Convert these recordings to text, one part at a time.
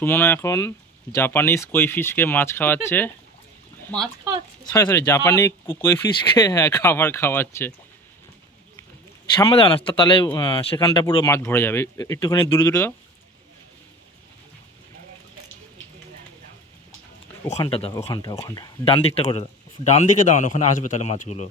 সুমনা এখন জাপানিজ কই ফিশকে মাছ খাওয়াচ্ছে। মাছ খাওয়াচ্ছে? সরি জাপানি কই ফিশকে খাবার খাওয়াচ্ছে। সামনে দাও না, তাহলে সেখানটা পুরো মাছ ভরে যাবে। একটুখানি দূরে দূরে দাও, ওখানটা দাও, ওখানটা ডান দিকটা করে দাও, ডান দিকে দাও না, ওখানে আসবে তাহলে মাছগুলো।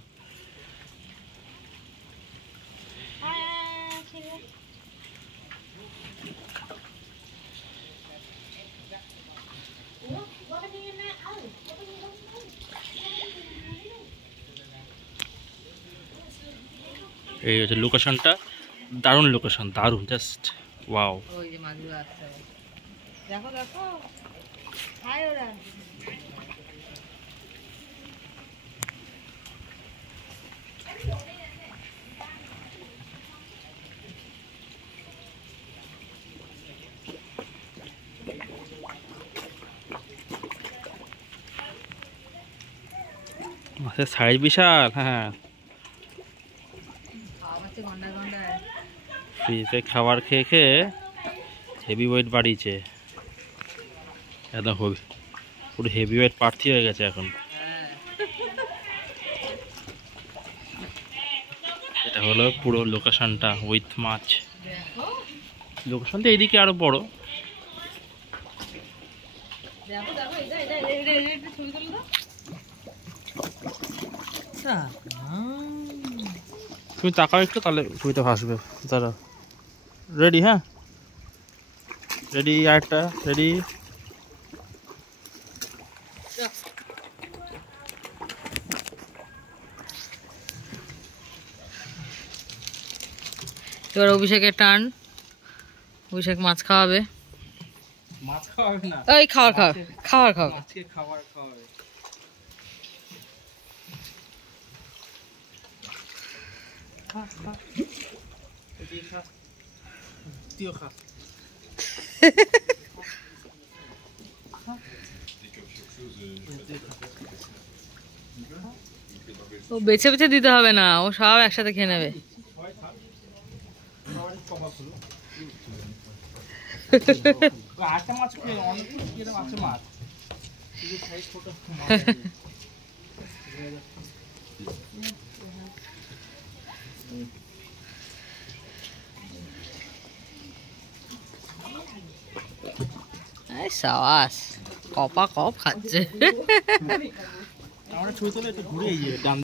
এই হচ্ছে লোকেশনটা, দারুণ লোকেশন, দারুণ, জাস্ট ওয়াও। ওই যে মাছগুলো আসছে, দেখো দেখো। হাই ওরা। মাছের সাইজ বিশাল। হ্যাঁ, ফ্রিজে খাবার খেয়ে খেয়ে হেভি ওয়েট বাড়িয়েছে, একদম পুরো হেভি ওয়েট প্রার্থী হয়ে গেছে এখন। এটা হলো পুরো লোকেশনটা উইথ মাছ। লোকেশনটা এইদিকে আরো বড়। তুমি তাকাও একটু, তাহলে ছবিটা ভাসবে। দাঁড়া, রেডি? হ্যাঁ রেডি, আরেকটা রেডি। এবার অভিষেকের টার্ন। অভিষেক মাছ খাওয়াবে। মাছ খাওয়াবে না, এই খাবার খাওয়াবে। আজকে খাবার খাওয়াবে। ও বেছে বেছে দিতে হবে না, ও সব একসাথে খেয়ে নেবে। সাবাস, কপা কপ খাচ্ছে। আমরা ছবি তুলে একটু ঘুরে